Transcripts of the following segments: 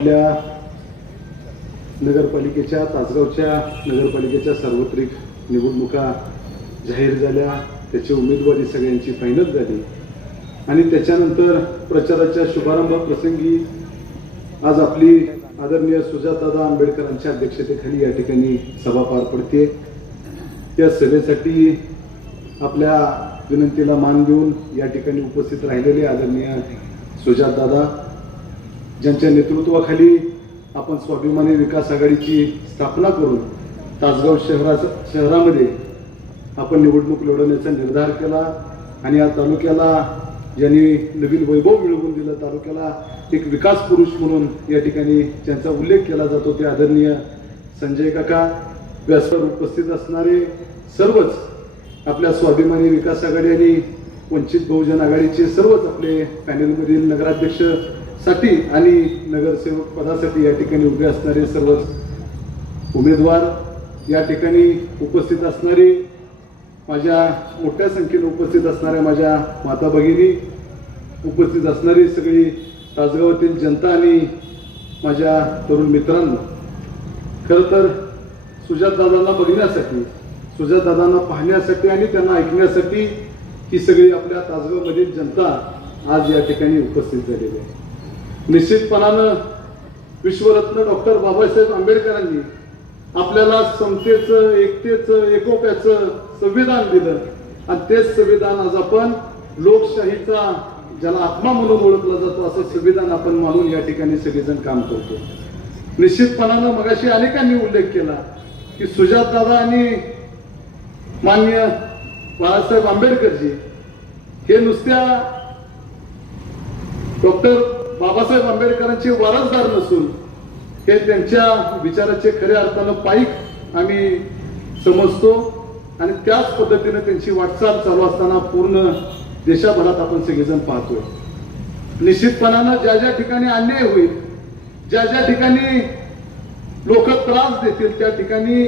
आपल्या नगरपालिकेच्या तासगावच्या नगरपालिकेच्या सार्वत्रिक निवडणुका जाहीर झाल्या. त्याची उमेदवारी सगळ्यांची फायनल झाली. आणि त्याच्यानंतर प्रचाराच्या शुभारंभ प्रसंगी आज आपली आदरणीय सुजातादा आंबेडकरांच्या अध्यक्षतेखाली या ठिकाणी सभा पार पडते. त्या सभेसाठी आपल्या विनंतीला मान देऊन या ठिकाणी उपस्थित राहिलेले आदरणीय सुजातदादा ज्यांच्या नेतृत्वाखाली आपण स्वाभिमानी विकास आघाडीची स्थापना करून तासगाव शहराचं शहरामध्ये आपण निवडणूक लढवण्याचा निर्धार केला आणि या तालुक्याला ज्यांनी नवीन वैभव मिळवून दिलं तालुक्याला एक विकास पुरुष म्हणून या ठिकाणी ज्यांचा उल्लेख केला जातो ते आदरणीय संजय काका. व्यासवर उपस्थित असणारे सर्वच आपल्या स्वाभिमानी विकास आघाडी आणि वंचित बहुजन आघाडीचे सर्वच आपले पॅनेलमधील नगराध्यक्ष साठी आणि नगरसेवक पदासाठी या ठिकाणी उभे असणारे सर्व उमेदवार या ठिकाणी उपस्थित असणारे माझ्या मोठ्या संख्येने उपस्थित असणाऱ्या माझ्या माता भगिनी उपस्थित असणारी सगळी तासगावातील जनता आणि माझ्या तरुण मित्रांनो. खरं तर सुजात दादांना बघण्यासाठी सुजात दादांना पाहण्यासाठी आणि त्यांना ऐकण्यासाठी ही सगळी आपल्या तासगावमधील जनता आज या ठिकाणी उपस्थित झालेली आहे. निश्चितपणानं विश्वरत्न डॉक्टर बाबासाहेब आंबेडकरांनी आपल्याला समतेचं एकतेचं एकोप्याचं संविधान दिलं. आणि तेच संविधान आज आपण लोकशाहीचा ज्याला आत्मा म्हणून ओळखला जातो असं संविधान आपण मानून या ठिकाणी सगळेजण काम करतो. निश्चितपणानं मगाशी अनेकांनी उल्लेख केला की सुजात दादा आणि मान्य बाळासाहेब आंबेडकरजी हे नुसत्या डॉक्टर बाबासाहेब आंबेडकरांचे वारसदार नसून हे त्यांच्या विचाराचे खऱ्या अर्थानं पाईक आम्ही समजतो आणि त्याच पद्धतीने त्यांची वाटचाल चालू असताना पूर्ण देशाभरात आपण सगळेजण पाहतोय. निश्चितपणानं ज्या ज्या ठिकाणी अन्याय होईल ज्या ज्या ठिकाणी लोक त्रास देतील त्या ठिकाणी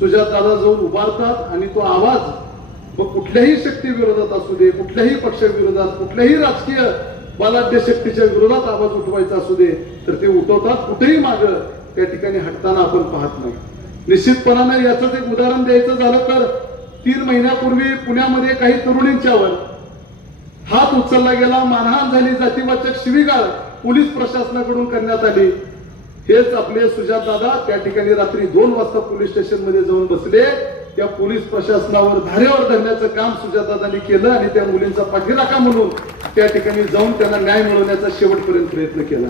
सुजाताला जाऊन उभारतात आणि तो आवाज मग कुठल्याही शक्ती विरोधात असू दे कुठल्याही पक्षाविरोधात कुठल्याही राजकीय बलाढ्य शक्तीच्या विरोधात आवाज उठवायचा असू दे तर ते उठवतात. कुठेही माग त्या ठिकाणी हटताना आपण पाहत नाही. निश्चितपणानं याचं एक उदाहरण द्यायचं झालं तर तीन महिन्यापूर्वी पुण्यामध्ये काही तरुणींच्यावर हात उचलला गेला मानहान झाली जातीवाचक शिवीगाळ पोलीस प्रशासनाकडून करण्यात आली. हेच आपले सुजात दादा त्या ठिकाणी रात्री दोन वाजता पोलीस स्टेशनमध्ये जाऊन बसले. त्या पोलीस प्रशासनावर धारेवर धरण्याचं काम सुजातदादांनी केलं आणि त्या मुलींचा पाठीराखा म्हणून त्या ठिकाणी जाऊन त्यांना न्याय मिळवण्याचा शेवटपर्यंत प्रयत्न केला.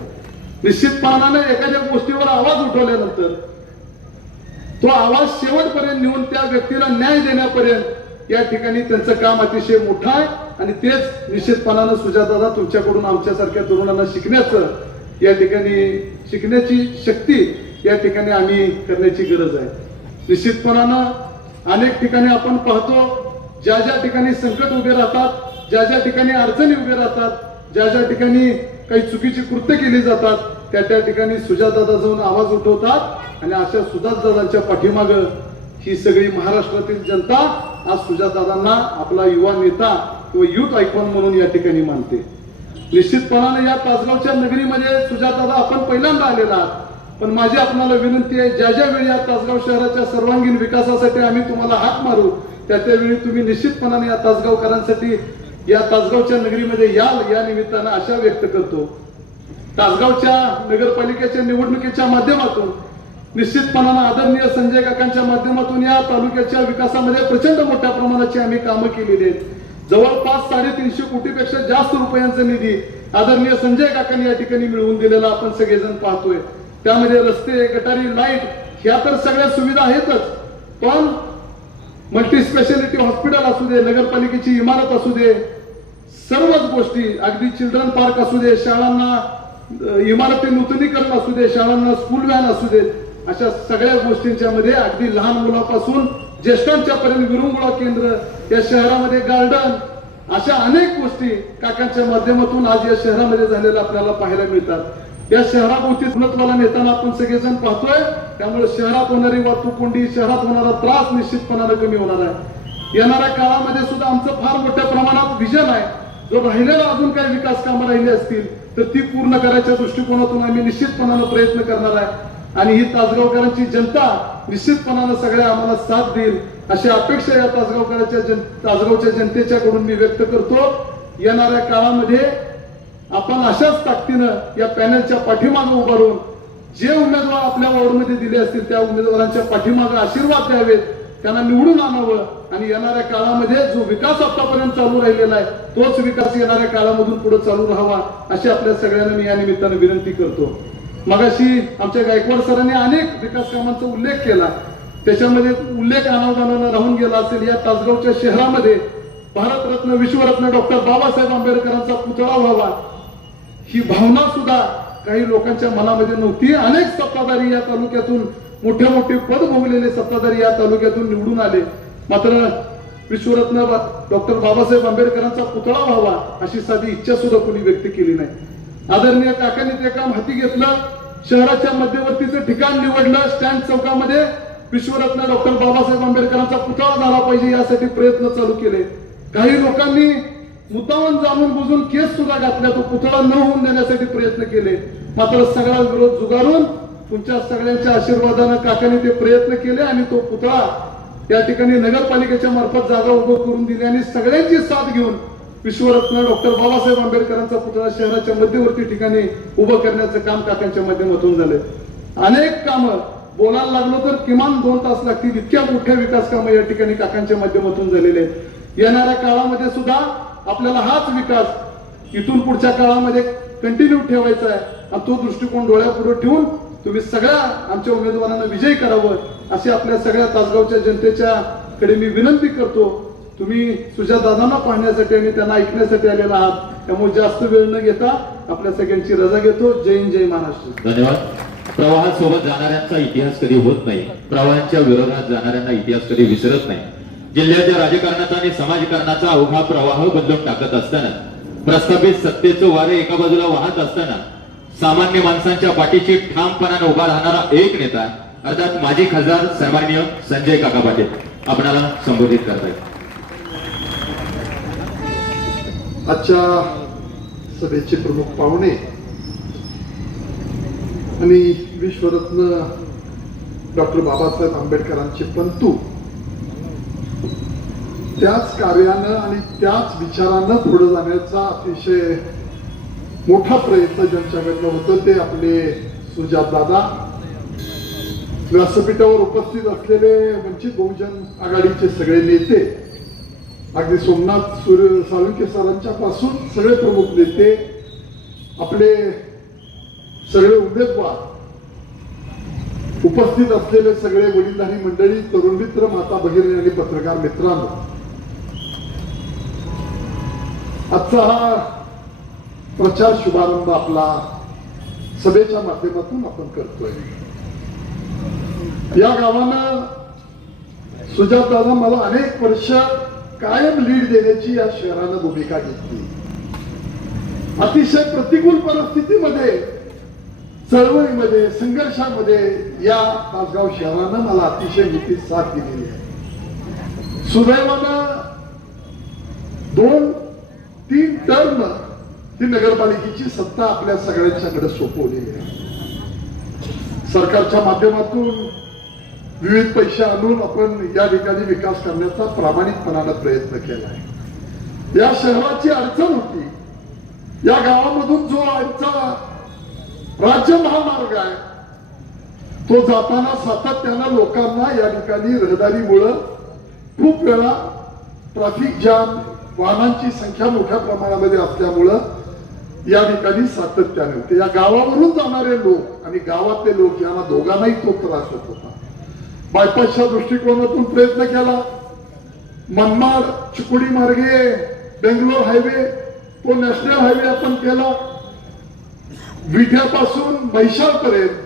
निश्चितपणाने एखाद्या गोष्टीवर आवाज उठवल्यानंतर तो आवाज शेवटपर्यंत नेऊन त्या व्यक्तीला न्याय देण्यापर्यंत या ठिकाणी त्यांचं काम अतिशय मोठं आहे आणि तेच निश्चितपणानं सुजातादा तुमच्याकडून आमच्यासारख्या तरुणांना शिकण्याचं या ठिकाणी शिकण्याची शक्ती या ठिकाणी आम्ही करण्याची गरज आहे. निश्चितपणानं अनेक ठिकाणी आपण पाहतो ज्या ज्या ठिकाणी संकट उभे राहतात ज्या ज्या ठिकाणी अडचणी उभे राहतात ज्या ज्या ठिकाणी काही चुकीची कृत्य केली जातात त्या त्या ठिकाणी सुजातदादा जाऊन आवाज उठवतात आणि अशा सुजातदादांच्या पाठीमाग ही सगळी महाराष्ट्रातील जनता आज सुजातदादांना आपला युवा नेता किंवा युथ आयकॉन म्हणून या ठिकाणी मानते. निश्चितपणाने या तासगावच्या नगरीमध्ये सुजातदादा आपण पहिल्यांदा आलेला आहात. पण माझी आपणाला विनंती आहे ज्या ज्या वेळी या तासगाव शहराच्या सर्वांगीण विकासासाठी आम्ही तुम्हाला हात मारू त्या त्यावेळी तुम्ही निश्चितपणाने या तासगावकरांसाठी या तासगावच्या नगरीमध्ये याल या निमित्तानं आशा व्यक्त करतो. तासगावच्या नगरपालिकेच्या निवडणुकीच्या माध्यमातून निश्चितपणानं आदरणीय संजय काकांच्या माध्यमातून या तालुक्याच्या विकासामध्ये प्रचंड मोठ्या प्रमाणाची आम्ही कामं केलेली आहेत. जवळपास साडेतीनशे कोटीपेक्षा जास्त रुपयांचा निधी आदरणीय संजय काकांनी या ठिकाणी मिळवून दिलेला आपण सगळेजण पाहतोय. त्यामध्ये रस्ते गटारी लाइट ह्या तर सगळ्या सुविधा आहेतच. पण मल्टी स्पेशालिटी हॉस्पिटल असू दे नगरपालिकेची इमारत असू दे सर्वच गोष्टी अगदी चिल्ड्रन पार्क असू दे शाळांना इमारती नूतनीकरण असू दे शाळांना स्कूल व्हॅन असू दे अशा सगळ्या गोष्टींच्या मध्ये अगदी लहान मुलापासून ज्येष्ठांच्या पर्यंत विरुंगुळा केंद्र या शहरामध्ये गार्डन अशा अनेक गोष्टी काकांच्या माध्यमातून आज या शहरामध्ये झालेल्या आपल्याला पाहायला मिळतात. या शहराभोवती उन्नतवाला नेताना आपण सगळेजण पाहतोय. त्यामुळे शहरात होणारी वाहतूक कोंडी शहरात होणारा त्रास निश्चितपणाने कमी होणार आहे. येणाऱ्या काळामध्ये सुद्धा आमचं फार मोठ्या प्रमाणात विजन आहे. जो राहिलेला अजून काही विकास कामं राहिली असतील तर ती पूर्ण करायच्या दृष्टिकोनातून आम्ही निश्चितपणानं प्रयत्न करणार आहे. आणि ही तासगावकरांची जनता निश्चितपणानं सगळ्या आम्हाला साथ देईल अशी अपेक्षा या तासगावकरांच्या जन तासगावच्या जनतेच्याकडून मी व्यक्त करतो. येणाऱ्या काळामध्ये आपण अशाच ताकदीनं या पॅनलच्या पाठीमागं उभारून जे उमेदवार आपल्या वॉर्डमध्ये दिले असतील त्या उमेदवारांच्या पाठीमागं आशीर्वाद द्यावेत त्यांना निवडून आणावं आणि येणाऱ्या काळामध्ये जो विकास आतापर्यंत चालू राहिलेला आहे तोच विकास येणाऱ्या काळामधून पुढे चालू राहावा अशी आपल्या सगळ्यांना मी या निमित्तानं विनंती करतो. मगाशी आमच्या गायकवाड सरांनी अनेक विकास कामांचा उल्लेख केला. त्याच्यामध्ये उल्लेख अनावधानानं राहून गेला असेल या तासगावच्या शहरामध्ये भारतरत्न विश्वरत्न डॉक्टर बाबासाहेब आंबेडकरांचा पुतळा व्हावा ही भावना सुद्धा काही लोकांच्या मनामध्ये नव्हती. अनेक सत्ताधारी या तालुक्यातून मोठे मोठे पद भोगलेले सत्ताधारी या तालुक्यातून निवडून आले. मात्र विश्वरत्न डॉक्टर बाबासाहेब आंबेडकरांचा पुतळा व्हावा अशी साधी इच्छा सुद्धा कोणी व्यक्त केली नाही. आदरणीय काकांनी ते काम हाती घेतलं. शहराच्या मध्यवर्तीचं ठिकाण निवडलं. स्टँड चौकामध्ये विश्वरत्न डॉक्टर बाबासाहेब आंबेडकरांचा पुतळा झाला पाहिजे यासाठी प्रयत्न चालू केले. काही लोकांनी मुद्दामून जाणून बुजून केस सुद्धा घातल्या तो पुतळा न होऊन देण्यासाठी प्रयत्न केले. मात्र सगळा विरोध जुगारून तुमच्या सगळ्यांच्या आशीर्वादानं काकांनी ते प्रयत्न केले आणि तो पुतळा या ठिकाणी नगरपालिकेच्या मार्फत जागा उभं करून दिली आणि सगळ्यांची साथ घेऊन विश्वरत्न डॉक्टर बाबासाहेब आंबेडकरांचा पुतळा शहराच्या मध्यवर्ती ठिकाणी उभं करण्याचं काम काकांच्या माध्यमातून झालंय अनेक कामं बोलायला लागलो तर किमान दोन तास लागतील इतक्या मोठ्या विकास कामं या ठिकाणी काकांच्या माध्यमातून झालेले आहेत. येणाऱ्या काळामध्ये सुद्धा आपल्याला हाच विकास इथून पुढच्या काळामध्ये कंटिन्यू ठेवायचा आहे. आणि तो दृष्टिकोन डोळ्यापुढे ठेवून तुम्ही सगळ्या आमच्या उमेदवारांना विजयी करावं अशी आपल्या सगळ्या तासगावच्या जनतेच्या कडे मी विनंती करतो. तुम्ही तुझ्या दादांना पाहण्यासाठी आणि त्यांना ऐकण्यासाठी आलेला आहात. त्यामुळे जास्त वेळ न घेता आपल्या सगळ्यांची रजा घेतो. जय हिंद जय महाराष्ट्र. धन्यवाद. प्रवाहासोबत जाणाऱ्यांचा इतिहास कधी होत नाही. प्रवाहांच्या विरोधात जाणाऱ्यांना इतिहास कधी विसरत नाही. जिल्ह्याच्या राजकारणाचा आणि समाजकारणाचा अवघा प्रवाह बदलून टाकत असताना प्रस्थापित सत्तेचं वारे एका बाजूला वाहत असताना सामान्य माणसांच्या पाठीशी ठामपणाने उभा राहणारा एक नेता अर्थात माजी खासदार सन्माननीय संजय काका पाटील आपणाला संबोधित करतायत आजच्या सभेचे प्रमुख पाहुणे आणि विश्वरत्न डॉक्टर बाबासाहेब आंबेडकरांचे पंतू त्याच कार्यानं आणि त्याच विचारानं पुढे जाण्याचा अतिशय मोठा प्रयत्न ज्यांच्याकडनं होतं ते आपले सुजात दादा. व्यासपीठावर उपस्थित असलेले वंचित बहुजन आघाडीचे सगळे नेते अगदी सोमनाथ सूर्य साळुंके सरांच्या पासून सगळे प्रमुख नेते आपले सगळे उमेदवार उपस्थित असलेले सगळे वडीलधारी मंडळी तरुण मित्र माता भगिनी आणि पत्रकार मित्रांनो आजचा हा प्रचार शुभारंभ आपला सभेच्या माध्यमातून आपण करतोय. या गावानं सुजात दादा मला अनेक वर्ष कायम लीड देण्याची या शहरानं भूमिका घेतली. अतिशय प्रतिकूल परिस्थितीमध्ये चळवळीमध्ये संघर्षामध्ये या तासगाव शहरानं मला अतिशय मोठी साथ दिलेली आहे. सुदैवानं दोन तीन टर्म ही नगरपालिकेची सत्ता आपल्या सगळ्यांच्याकडे सोपवलेली आहे. सरकारच्या माध्यमातून विविध पैसे आणून आपण या ठिकाणी विकास करण्याचा प्रामाणिकपणानं प्रयत्न केला आहे. या शहराची अडचण होती. या गावामधून जो आमचा राज्य महामार्ग आहे तो जाताना सातत्यानं लोकांना या ठिकाणी रहदारीमुळं खूप वेळा ट्रॅफिक जाम वाहनांची संख्या मोठ्या प्रमाणामध्ये असल्यामुळं या ठिकाणी सातत्याने होते या गावावरून जाणारे लोक आणि गावातले लोक यांना दोघांनाही तो त्रास होत होता. बायपासच्या दृष्टिकोनातून प्रयत्न केला. मनमाड चिकुडी मार्गे बेंगलोर हायवे तो नॅशनल हायवे आपण केला. विठ्यापासून म्हैसाळपर्यंत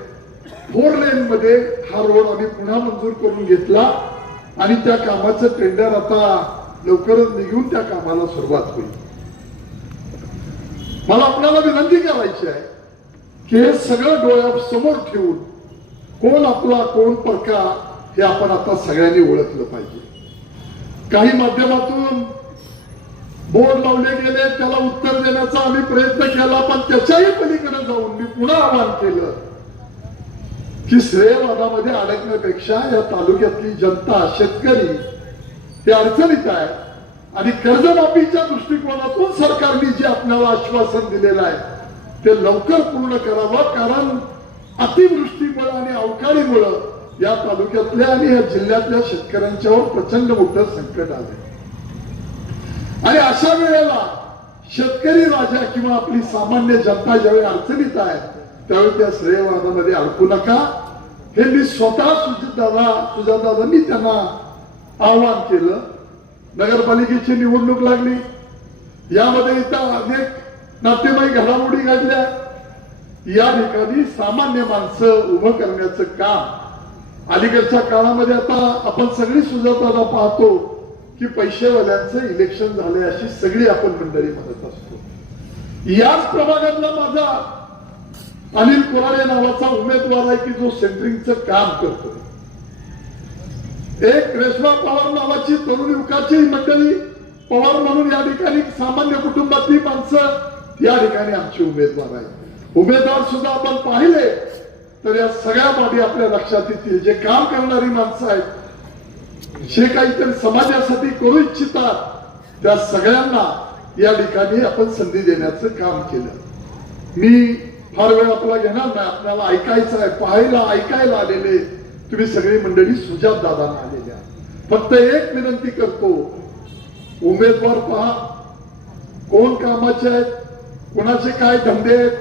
फोर लेन मध्ये हा रोड आम्ही पुन्हा मंजूर करून घेतला आणि त्या कामाचं टेंडर आता लवकरच निघून त्या कामाला सुरुवात होईल. मला आपल्याला विनंती करायची आहे की हे सगळं डोळ्यासमोर ठेवून कोण आपला कोण परका हे आपण आता सगळ्यांनी ओळखलं पाहिजे. काही माध्यमातून बोर्ड लावले गेले त्याला उत्तर देण्याचा आम्ही प्रयत्न केला पण त्याच्याही पलीकडे जाऊन मी पुन्हा आवाहन केलं की श्रेयवादामध्ये अडकण्यापेक्षा या तालुक्यातली जनता शेतकरी ते अडचणीत आहे. आणि कर्जमाफीच्या दृष्टिकोनातून सरकारने जे आपल्याला आश्वासन दिलेलं आहे ते लवकर पूर्ण करावं. कारण अतिवृष्टीमुळे आणि अवकाळीमुळं या तालुक्यातल्या आणि या जिल्ह्यातल्या शेतकऱ्यांच्यावर प्रचंड मोठं संकट आलं आणि अशा वेळेला शेतकरी राजा किंवा आपली सामान्य जनता ज्यावेळी अडचणीत आहे त्यावेळी त्या श्रेयवादामध्ये अडकू नका. हे मी स्वतः सुजातदादा सुजातदादांनी त्यांना आवाहन केलं. नगरपालिकेची निवडणूक लागली. यामध्ये इथं अनेक नातेवाईक घडामोडी घडल्या. या ठिकाणी सामान्य माणसं उभं करण्याचं काम. अलीकडच्या काळामध्ये आता आपण सगळी सुजाताला पाहतो की पैसेवाल्यांचं इलेक्शन झालंय अशी सगळी आपण मंडळी म्हणत असतो. याच प्रभागातला माझा अनिल कोराडे नावाचा उमेदवार आहे की जो सेंटरिंगचं काम करतो. एक रेश्मा पवार नावाची तरुण युगाची मंडळी. पवार म्हणून या ठिकाणी सामान्य कुटुंबातली माणसं या ठिकाणी आमचे उमेदवार आहे उमेदवार सुद्धा आपण पाहिले तर या सगळ्या बाबी आपल्या लक्षात येतील. जे काम करणारी माणसं आहेत जे काहीतरी समाजासाठी करू इच्छितात त्या सगळ्यांना या ठिकाणी आपण संधी देण्याचं काम केलं. मी फार वेळ आपला घेणार नाही. आपल्याला ऐकायचं आहे पाहायला ऐकायला आलेले तुम्ही सगळी मंडळी सुजात दादांना आलेल्या फक्त एक विनंती करतो उमेदवार पहा कोण कामाचे आहेत कोणाचे काय धंदे आहेत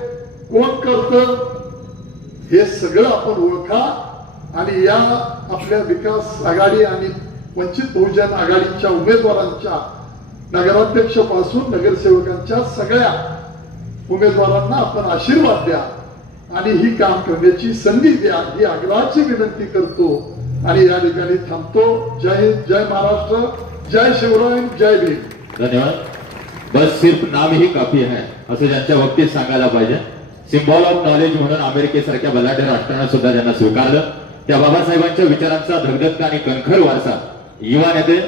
कोण करतं हे सगळं आपण ओळखा आणि या आपल्या विकास आघाडी आणि वंचित बहुजन आघाडीच्या उमेदवारांच्या नगराध्यक्षपासून नगरसेवकांच्या सगळ्या उमेदवारांना आपण आशीर्वाद द्या. आणि ही काम करण्याची संधी द्या ही आग्रहाची विनंती करतो. आणि या ठिकाणी थांबतो. जय जय महाराष्ट्र जय शिवराय जय भीम. धन्यवाद. बस सिर्फ नाम ही काफी है असं ज्यांच्या बाबतीत सांगायला पाहिजे. सिम्बॉल ऑफ नॉलेज म्हणून अमेरिकेसारख्या बलाढ्य राष्ट्रांना सुद्धा ज्यांना स्वीकारलं. त्या बाबासाहेबांच्या विचारांचा धगधगता आणि कणखर वारसा युवा नेते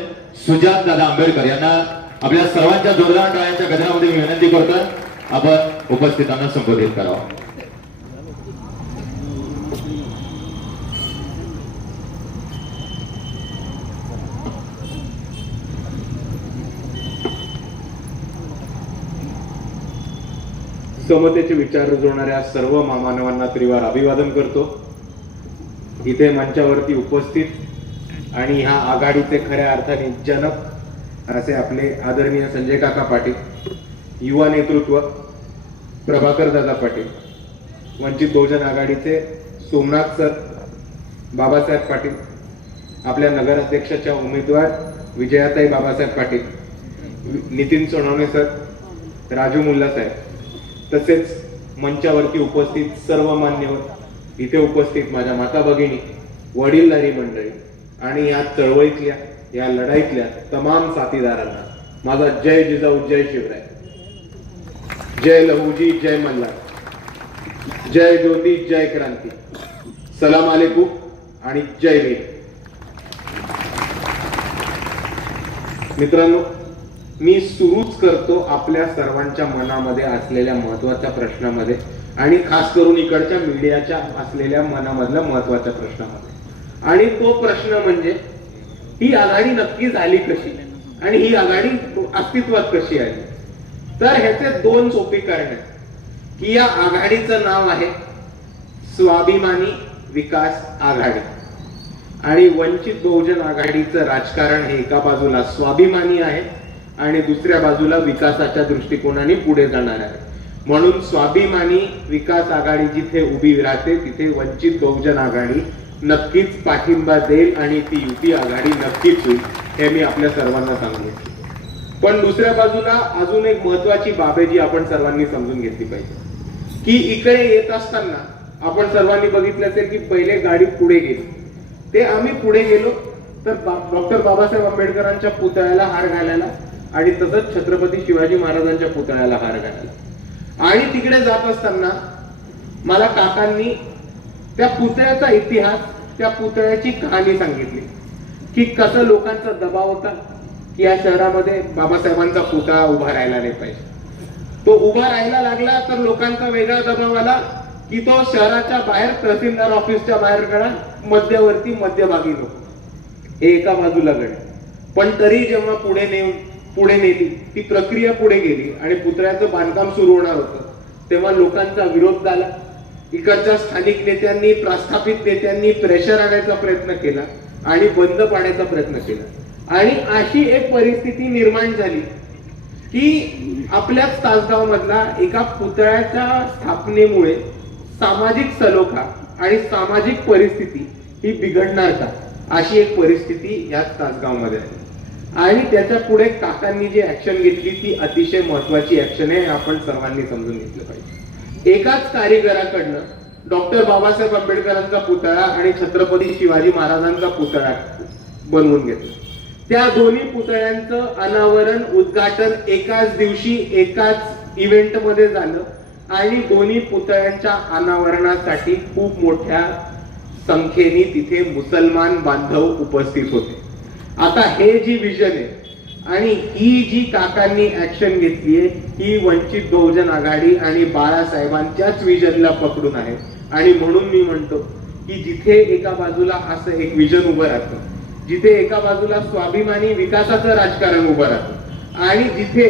सुजात दादा आंबेडकर यांना आपल्या सर्वांच्या जोरदार टाळ्यांच्या गजरामध्ये विनंती करतोय. आपण उपस्थितांना संबोधित करावा. समतेचे विचार रुजवणाऱ्या सर्व मामानवांना त्रिवार अभिवादन करतो. इथे मंचावरती उपस्थित आणि ह्या आघाडीचे खऱ्या अर्थाने जनक असे आपले आदरणीय संजय काका पाटील युवा नेतृत्व प्रभाकर दादा पाटील वंचित बहुजन आघाडीचे सोमनाथ सर बाबासाहेब पाटील आपल्या नगराध्यक्षाच्या उमेदवार विजयाताई बाबासाहेब पाटील नितीन सोनवणे सर राजू मुल्ला साहेब. तसेच मंचावरती उपस्थित सर्व मान्यवर. इथे उपस्थित माझ्या माता भगिनी वडीलधारी मंडळी आणि या चळवळीतल्या या लढाईतल्या तमाम साथीदारांना माझा जय जिजाऊ जय शिवराय. जय लहूजी जय मल्हार. जय ज्योती जय क्रांती. सलाम आलेकुम आणि जय भीम. मित्रांनो मी सुरूच करतो आपल्या सर्वांच्या मनामध्ये असलेल्या महत्त्वाच्या प्रश्नामध्ये आणि खास करून इकडच्या मीडियाच्या असलेल्या मनामधल्या महत्त्वाच्या प्रश्नामध्ये. आणि तो प्रश्न म्हणजे ही आघाडी नक्की झाली कशी? आणि ही आघाडी अस्तित्वात कशी आली? तर ह्याचे दोन सोपी कारण आहेत. की या आघाडीचं नाव आहे स्वाभिमानी विकास आघाडी. आणि वंचित बहुजन आघाडीचं राजकारण हे एका बाजूला स्वाभिमानी आहे आणि दुसऱ्या बाजूला विकासाच्या दृष्टिकोनाने पुढे जाणार आहे. म्हणून स्वाभिमानी विकास आघाडी जिथे उभी राहते तिथे वंचित बहुजन आघाडी नक्कीच पाठिंबा देईल आणि ती युती आघाडी नक्कीच होईल हे मी आपल्या सर्वांना सांगू पण दुसऱ्या बाजूला अजून एक महत्वाची बाब आहे जी आपण सर्वांनी समजून घेतली पाहिजे. की इकडे येत असताना आपण सर्वांनी बघितलं असेल की पहिले गाडी पुढे गेली. ते आम्ही पुढे गेलो तर डॉक्टर बाबासाहेब आंबेडकरांच्या पुतळ्याला हार घालायला आणि तसंच छत्रपती शिवाजी महाराजांच्या पुतळ्याला हार घातला. आणि तिकडे जात असताना मला काकांनी त्या पुतळ्याचा इतिहास त्या पुतळ्याची कहाणी सांगितली. की कसं लोकांचा दबाव होता की या शहरामध्ये बाबासाहेबांचा पुतळा उभा राहायला नाही पाहिजे. तो उभा राहायला लागला तर लोकांचा वेगळा दबाव आला की तो शहराच्या बाहेर तहसीलदार ऑफिसच्या बाहेर गडा मध्यवर्ती मध्यभागी नको हे एका बाजूला गड पण तरी जेव्हा पुढे नेऊन पुढे नेली. ती प्रक्रिया पुढे गेली आणि पुतळ्याचं बांधकाम सुरू होणार होतं. तेव्हा लोकांचा विरोध झाला. इकडच्या स्थानिक नेत्यांनी प्रस्थापित नेत्यांनी प्रेशर आणायचा प्रयत्न केला आणि बंद पाडायचा प्रयत्न केला. आणि अशी एक परिस्थिती निर्माण झाली की आपल्याच तासगाव मधला एका पुतळ्याच्या स्थापनेमुळे सामाजिक सलोखा आणि सामाजिक परिस्थिती ही बिघडणार का? अशी एक परिस्थिती याच तासगावमध्ये आहे. आणि त्याच्या पुढे काकांनी जी ऍक्शन घेतली ती अतिशय महत्वाची ऍक्शन आहे हे आपण सर्वांनी समजून घेतलं पाहिजे. एकाच कारिगराकडनं डॉक्टर बाबासाहेब आंबेडकरांचा पुतळा आणि छत्रपती शिवाजी महाराजांचा पुतळा बनवून घेतला. त्या दोन्ही पुतळ्यांचं अनावरण उद्घाटन एकाच दिवशी एकाच इव्हेंटमध्ये झालं. आणि दोन्ही पुतळ्यांच्या अनावरणासाठी खूप मोठ्या संख्येने तिथे मुसलमान बांधव उपस्थित होते. आता हे जी विजन आहे आणि ही जी काकांनी ऍक्शन घेतली आहे ही वंचित बहुजन आघाडी आणि बाळासाहेबांच्याच विजनला पकडून आहे. आणि म्हणून मी म्हणतो की जिथे एका बाजूला असं एक विजन उभं राहतं जिथे एका बाजूला स्वाभिमानी विकासाचं राजकारण उभं राहतं आणि जिथे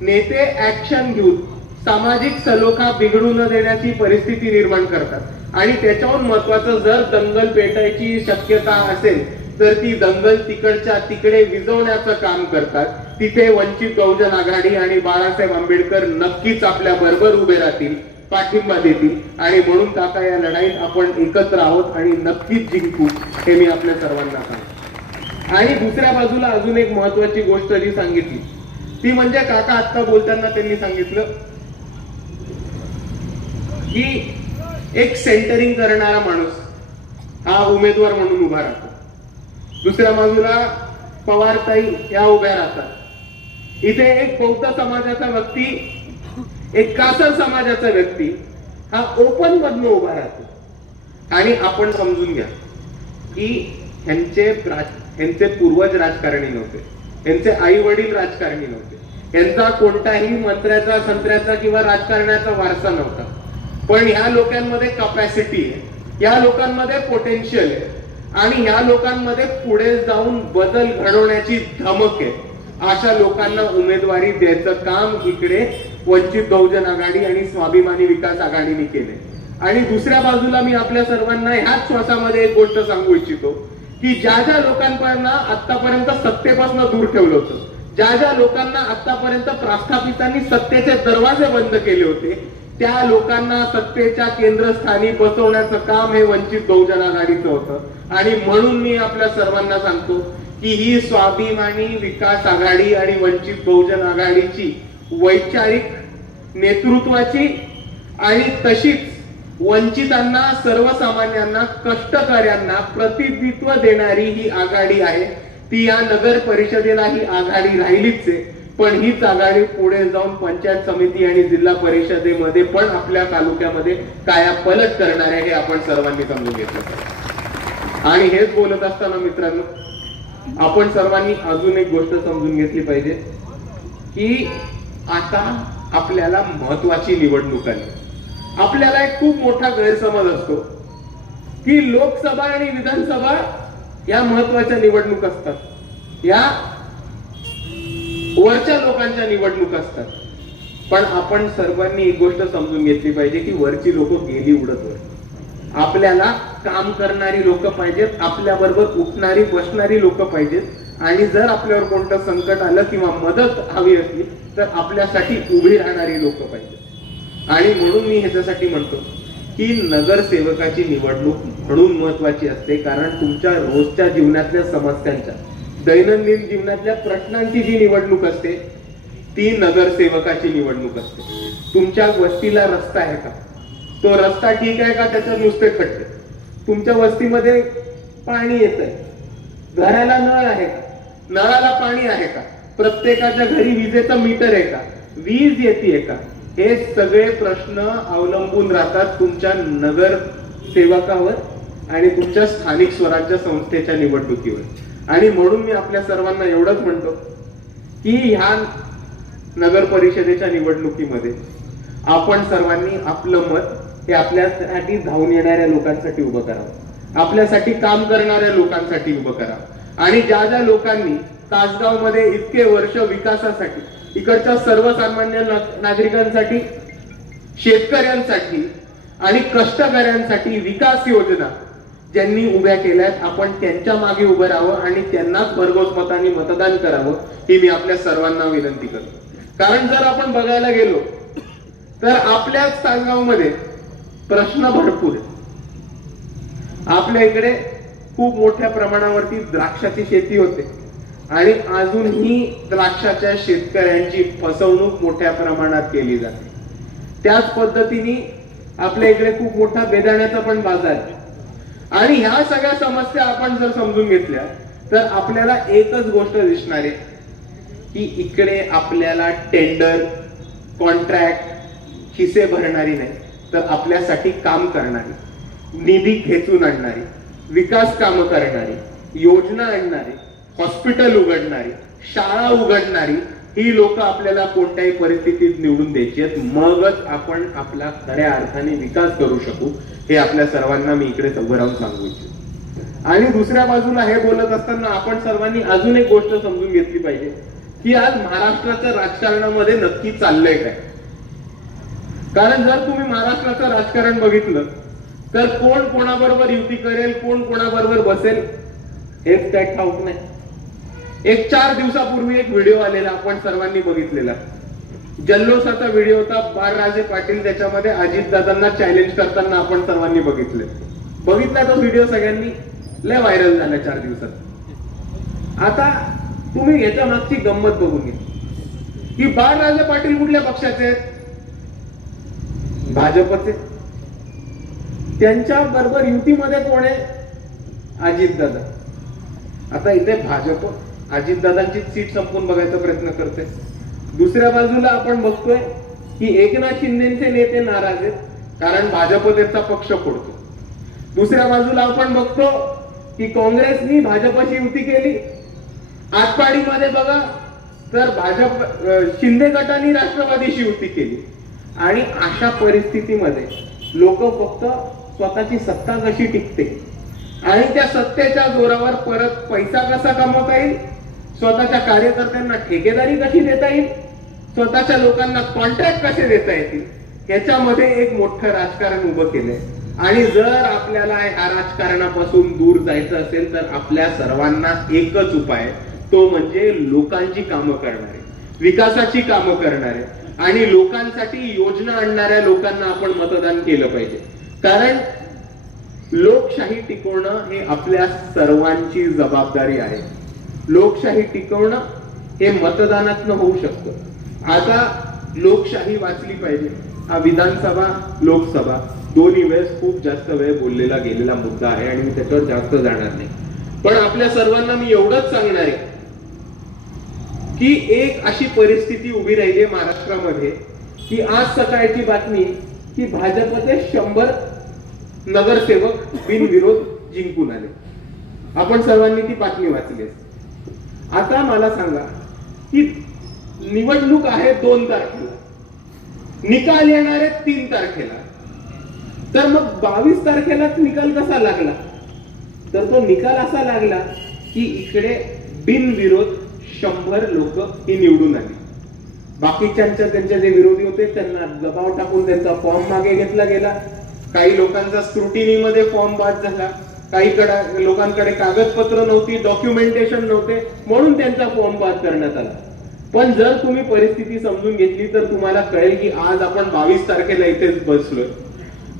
नेते ऍक्शन घेऊन सामाजिक सलोखा बिघडू न देण्याची परिस्थिती निर्माण करतात. आणि त्याच्याहून महत्वाचं जर दंगल पेटायची शक्यता असेल तर ती दंगल तिकडच्या तिकडे विजवण्याचं काम करतात तिथे वंचित बहुजन आघाडी आणि बाळासाहेब आंबेडकर नक्कीच आपल्या बरोबर उभे राहतील पाठिंबा देतील. आणि म्हणून काका या लढाईत आपण एकत्र आहोत आणि नक्कीच जिंकू हे मी आपल्या सर्वांना सांगतो. आणि दुसऱ्या बाजूला अजून एक महत्वाची गोष्ट जी सांगितली ती म्हणजे काका आत्ता बोलताना त्यांनी सांगितलं की एक सेंटरिंग करणारा माणूस हा उमेदवार म्हणून उभा राहतो. दुसऱ्या बाजूला पवारताई या उभ्या राहतात. इथे एक बौद्ध समाजाचा व्यक्ती एक कासर समाजाचा व्यक्ती हा ओपन मधनं उभा राहतो. आणि आपण समजून घ्या की ह्यांचे राज- ह्यांचे पूर्वज राजकारणी नव्हते. यांचे आई वडील राजकारणी नव्हते. यांचा कोणताही मंत्र्याचा संत्र्याचा किंवा राजकारणाचा वारसा नव्हता. पण ह्या लोकांमध्ये कपॅसिटी आहे. या लोकांमध्ये पोटेन्शियल आहे. आणि ह्या लोकांमध्ये पुढे जाऊन बदल घडवण्याची धमक आहे. अशा लोकांना उमेदवारी द्यायचं काम इकडे वंचित बहुजन आघाडी आणि स्वाभिमानी विकास आघाडीने केले आणि दुसऱ्या बाजूला मी आपल्या सर्वांना ह्याच श्वासामध्ये एक गोष्ट सांगू इच्छितो की ज्या ज्या लोकांपर्यंत आतापर्यंत सत्तेपासून दूर ठेवलं होतं ज्या ज्या लोकांना आतापर्यंत प्रास्थापितांनी सत्तेचे दरवाजे बंद केले होते त्या लोकांना सत्तेच्या केंद्रस्थानी बसवण्याचं काम हे वंचित बहुजन आघाडीचं होतं. आणि म्हणून मी आपल्या सर्वांना सांगतो की ही स्वाभिमानी विकास आघाडी आणि वंचित बहुजन आघाडीची वैचारिक नेतृत्वाची आणि तशीच वंचितांना सर्वसामान्यांना कष्टकऱ्यांना प्रतिनिधित्व देणारी ही आघाडी आहे. ती या नगर परिषदेला ही आघाडी राहिलीच आहे. पण हीच आघाडी पुढे जाऊन पंचायत समिती आणि जिल्हा परिषदेमध्ये पण आपल्या तालुक्यामध्ये काया पलट करणार आहे हे आपण सर्वांनी समजून घेतलं. पाहिजे आणि हेच बोलत असताना मित्रांनो आपण सर्वांनी अजून एक गोष्ट समजून घेतली पाहिजे की आता आपल्याला महत्वाची निवडणूक आली. आपल्याला एक खूप मोठा गैरसमज असतो की लोकसभा आणि विधानसभा या महत्त्वाच्या निवडणूक असतात. या वरच्या लोकांच्या निवडणूक असतात. पण आपण सर्वांनी एक गोष्ट समजून घेतली पाहिजे की वरची लोक गेली उडत वर आपल्याला काम करणारी लोक पाहिजेत आपल्या बरोबर उठणारी बसणारी लोक पाहिजेत. आणि जर आपल्यावर कोणतं संकट आलं किंवा मदत हवी असली तर आपल्यासाठी उभी राहणारी लोक पाहिजेत. आणि म्हणून मी ह्याच्यासाठी म्हणतो की नगरसेवकाची निवडणूक म्हणून महत्वाची असते कारण तुमच्या रोजच्या जीवनातल्या समस्यांच्या दैनंदिन जीवनातल्या प्रश्नांची जी निवडणूक असते ती नगरसेवकाची निवडणूक असते. तुमच्या वस्तीला रस्ता आहे का? तो रस्ता ठीक आहे का त्याचं नुसते खड्डे तुमच्या वस्तीमध्ये पाणी येत आहे घराला नळ आहे का? नळाला पाणी आहे का? प्रत्येकाच्या घरी विजेचं मीटर आहे का? वीज येते का? हे सगळे प्रश्न अवलंबून राहतात तुमच्या नगर सेवकावर आणि तुमच्या स्थानिक स्वराज्य संस्थेच्या निवडणुकीवर. आणि म्हणून मी आपल्या सर्वांना एवढंच म्हणतो की ह्या नगर परिषदेच्या निवडणुकीमध्ये आपण सर्वांनी आपलं मत हे आपल्यासाठी धावून येणाऱ्या लोकांसाठी उभं करावं आपल्यासाठी काम करणाऱ्या लोकांसाठी उभं करावं आणि ज्या ज्या लोकांनी तासगावमध्ये इतके वर्ष विकासासाठी इकडच्या सर्वसामान्य नागरिकांसाठी शेतकऱ्यांसाठी आणि कष्टकऱ्यांसाठी विकास योजना ज्यांनी उभ्या केल्यात आपण त्यांच्या मागे उभं राहावं आणि त्यांनाच भरघोस मताने मतदान करावं ही मी आपल्या सर्वांना विनंती करतो. कारण जर आपण बघायला गेलो तर आपल्याच तासगावमध्ये प्रश्न भरपूर आहे आपल्या इकडे खूप मोठ्या प्रमाणावरती द्राक्षाची शेती होते. आणि अजूनही द्राक्षाच्या शेतकऱ्यांची फसवणूक मोठ्या प्रमाणात केली जाते. त्याच पद्धतीने आपल्या इकडे खूप मोठा बेदाण्याचा पण बाजार आहे. आणि ह्या सगळ्या समस्या आपण जर समजून घेतल्या तर आपल्याला एकच गोष्ट दिसणार आहे की इकडे आपल्याला टेंडर कॉन्ट्रॅक्ट खिसे भरणारी नाही. तर आपल्यासाठी काम करणारी निधी खेचून आणणारी विकास कामं करणारी योजना आणणारी हॉस्पिटल उघडणारी शाळा उघडणारी ही लोक आपल्याला कोणत्याही परिस्थितीत निवडून द्यायची आहेत. मगच आपण आपला खऱ्या अर्थाने विकास करू शकू हे आपल्या सर्वांना मी इकडे उभं राहून सांगू इच्छितो. आणि दुसऱ्या बाजूला हे बोलत असताना आपण सर्वांनी अजून एक गोष्ट समजून घेतली पाहिजे की आज महाराष्ट्राच्या राजकारणामध्ये नक्की चाललंय काय? कारण जर तुम्ही महाराष्ट्राचं राजकारण बघितलं तर कोण कोणाबरोबर युती करेल कोण कोणाबरोबर बसेल हेच काय ठाऊक नाही. एक चार दिवसापूर्वी एक व्हिडिओ आलेला आपण सर्वांनी बघितलेला. जल्लोषाचा व्हिडिओ होता बाळराजे पाटील त्याच्यामध्ये अजितदादांना चॅलेंज करताना आपण सर्वांनी बघितले. बघितला तो व्हिडिओ सगळ्यांनी लय व्हायरल झाला चार दिवसात. आता तुम्ही याच्या मागची गंमत बघून घ्या. की बाळराजे पाटील कुठल्या पक्षाचे आहेत? भाजपचे. त्यांच्या बरोबर युतीमध्ये कोण आहे? अजितदादा. आता इथे भाजप अजितदादांची सीट संपून बघायचा प्रयत्न करते. दुसऱ्या बाजूला आपण बघतोय की एकनाथ शिंदेचे नेते नाराज आहेत कारण भाजप त्यांचा पक्ष फोडतो. दुसऱ्या बाजूला आपण बघतो की काँग्रेसनी भाजपशी युती केली. आटपाडीमध्ये बघा तर भाजप शिंदे गटाने राष्ट्रवादीशी युती केली. आणि अशा परिस्थितीमध्ये लोक फक्त स्वतःची सत्ता कशी टिकते? आणि त्या सत्तेच्या जोरावर परत पैसा कसा कमवता येईल? स्वतःच्या कार्यकर्त्यांना ठेकेदारी कशी देता येईल? स्वतःच्या लोकांना कॉन्ट्रॅक्ट कसे देता येतील? ह्याच्यामध्ये एक मोठं राजकारण उभं केलंय. आणि जर आपल्याला ह्या राजकारणापासून दूर जायचं असेल तर आपल्या सर्वांना एकच उपाय तो म्हणजे लोकांची कामं करणारे. विकासाची कामं करणारे. आणि लोकांसाठी योजना आणणाऱ्या लोकांना आपण मतदान केलं पाहिजे. कारण लोकशाही टिकवणं हे आपल्या सर्वांची जबाबदारी आहे. लोकशाही टिकवणं हे मतदानातनं होऊ शकतं. आता लोकशाही वाचली पाहिजे. हा विधानसभा लोकसभा दोन्ही वेळेस खूप जास्त वेळ बोललेला गेलेला मुद्दा आहे आणि मी त्याच्यावर जास्त जाणार नाही. पण आपल्या सर्वांना मी एवढंच सांगणार आहे की एक अशी परिस्थिती उभी राहिली आहे महाराष्ट्रामध्ये की आज सकाळची बातमी की भाजपचे शंभर नगरसेवक बिनविरोध जिंकून आले. आपण सर्वांनी ती बातमी वाचली आता मला सांगा की निवडणूक आहे दोन तारखेला. निकाल येणार आहे तीन तारखेला. तर मग बावीस तारखेलाच निकाल कसा लागला? तर तो निकाल असा लागला की इकडे बिनविरोध शंभर लोक ही निवडून आली. बाकीच्यांच्या त्यांचे जे विरोधी होते त्यांना दबाव टाकून त्यांचा फॉर्म मागे घेतला गेला. काही लोकांचा स्क्रुटिनी मध्ये फॉर्म बाद झाला. काही कडा- लोकांकडे कागदपत्र नव्हती डॉक्युमेंटेशन नव्हते म्हणून त्यांचा फॉर्म बाद करण्यात आला. पण जर तुम्ही परिस्थिती समजून घेतली तर तुम्हाला कळेल की आज आपण बावीस तारखेला इथेच बसलोय.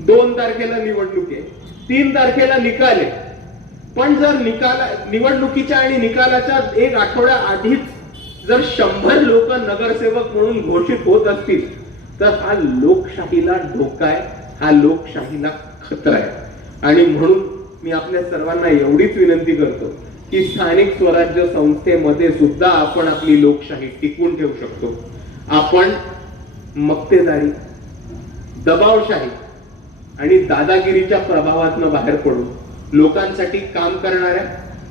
दोन तारखेला निवडणूक आहे. तीन तारखेला निकाल आहे. पण जर निकाला निवडणुकीच्या आणि निकालाच्या एक आठवड्या आधीच जर शंभर लोक नगरसेवक म्हणून घोषित होत असतील तर हा लोकशाहीला धोका आहे हा लोकशाहीला खतरा आहे. आणि म्हणून मी आपल्या सर्वांना एवढीच विनंती करतो की स्थानिक स्वराज्य संस्थेमध्ये सुद्धा आपण आपली लोकशाही टिकवून ठेवू शकतो. आपण मक्तेदारी दबावशाही आणि दादागिरीच्या प्रभावातनं बाहेर पडून लोकांसाठी काम करणाऱ्या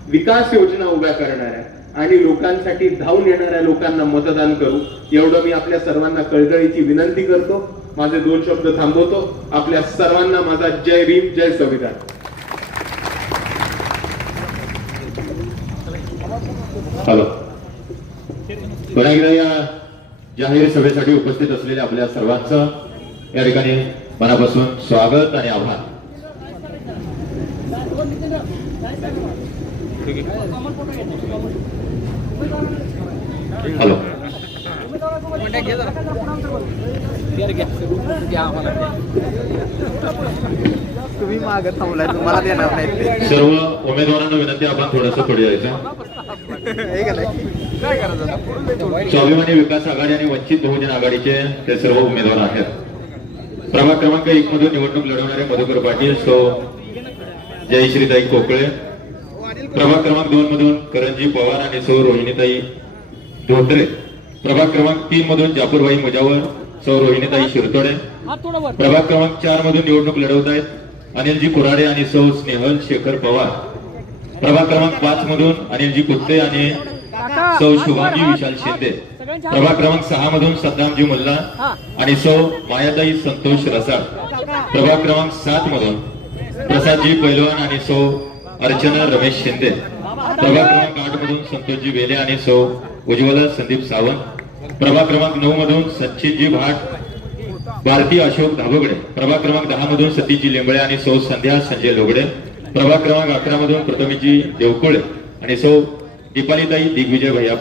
विकास योजना उभ्या करणाऱ्या आणि लोकांसाठी धावून येणाऱ्या लोकांना मतदान करू एवढं मी आपल्या सर्वांना कळकळीची विनंती करतो. माझे दोन शब्द थांबवतो. आपल्या सर्वांना माझा जय भीम जय संविधान. हॅलो. पुन्हा एकदा या जाहीर सभेसाठी उपस्थित असलेल्या आपल्या सर्वांचं या ठिकाणी मनापासून स्वागत आणि आभार. हॅलो. तुम्ही माग थांबलाय तुम्हाला देणार नाही. सर्व उमेदवारांना विनंती आपण थोडस पुढे हे देतो. स्वाभिमानी विकास आघाडी आणि वंचित बहुजन आघाडीचे ते सर्व उमेदवार आहेत. प्रभाग क्रमांक एक मधून निवडणूक लढवणारे मधुकर पाटील सो जयश्रीताई कोकळे प्रभाग क्रमांक दोन मधून करंजी पवार आणि सौ रोहिणीताई धोत्रे प्रभाग क्रमांक तीन मधून जापूरबाई मुजावर सौ रोहिणीताई शिरतोडे. प्रभाग क्रमांक चार मधून निवडणूक लढवत आहेत अनिलजी कुराडे आणि सौ स्नेहल शेखर पवार. प्रभाग क्रमांक पाच मधून अनिलजी कुत्ते आणि सौ शुभांगी विशाल शिंदे. प्रभाग क्रमांक सहा मधून सद्दामजी मुल्ला आणि सौ मायाताई संतोष रसाळ. प्रभाग क्रमांक सात मधून प्रसादजी पैलवान आणि सौ अर्चना रमेश शिंदे प्रभाग क्रमांक आठ मधून संतोषजी वेले आणि सौ उज्ज्वला संदीप सावंत प्रभाग क्रमांक नऊ मधून सच्चितजी भाट भारती अशोक धाबगडे प्रभाग क्रमांक दहा मधून सतीजी लिंबळे आणि सौ संध्या संजय लोगडे प्रभाग क्रमांक अकरा मधून प्रथमीजी देवकुळे आणि सौ दीपालीताई दिग्विजय भैया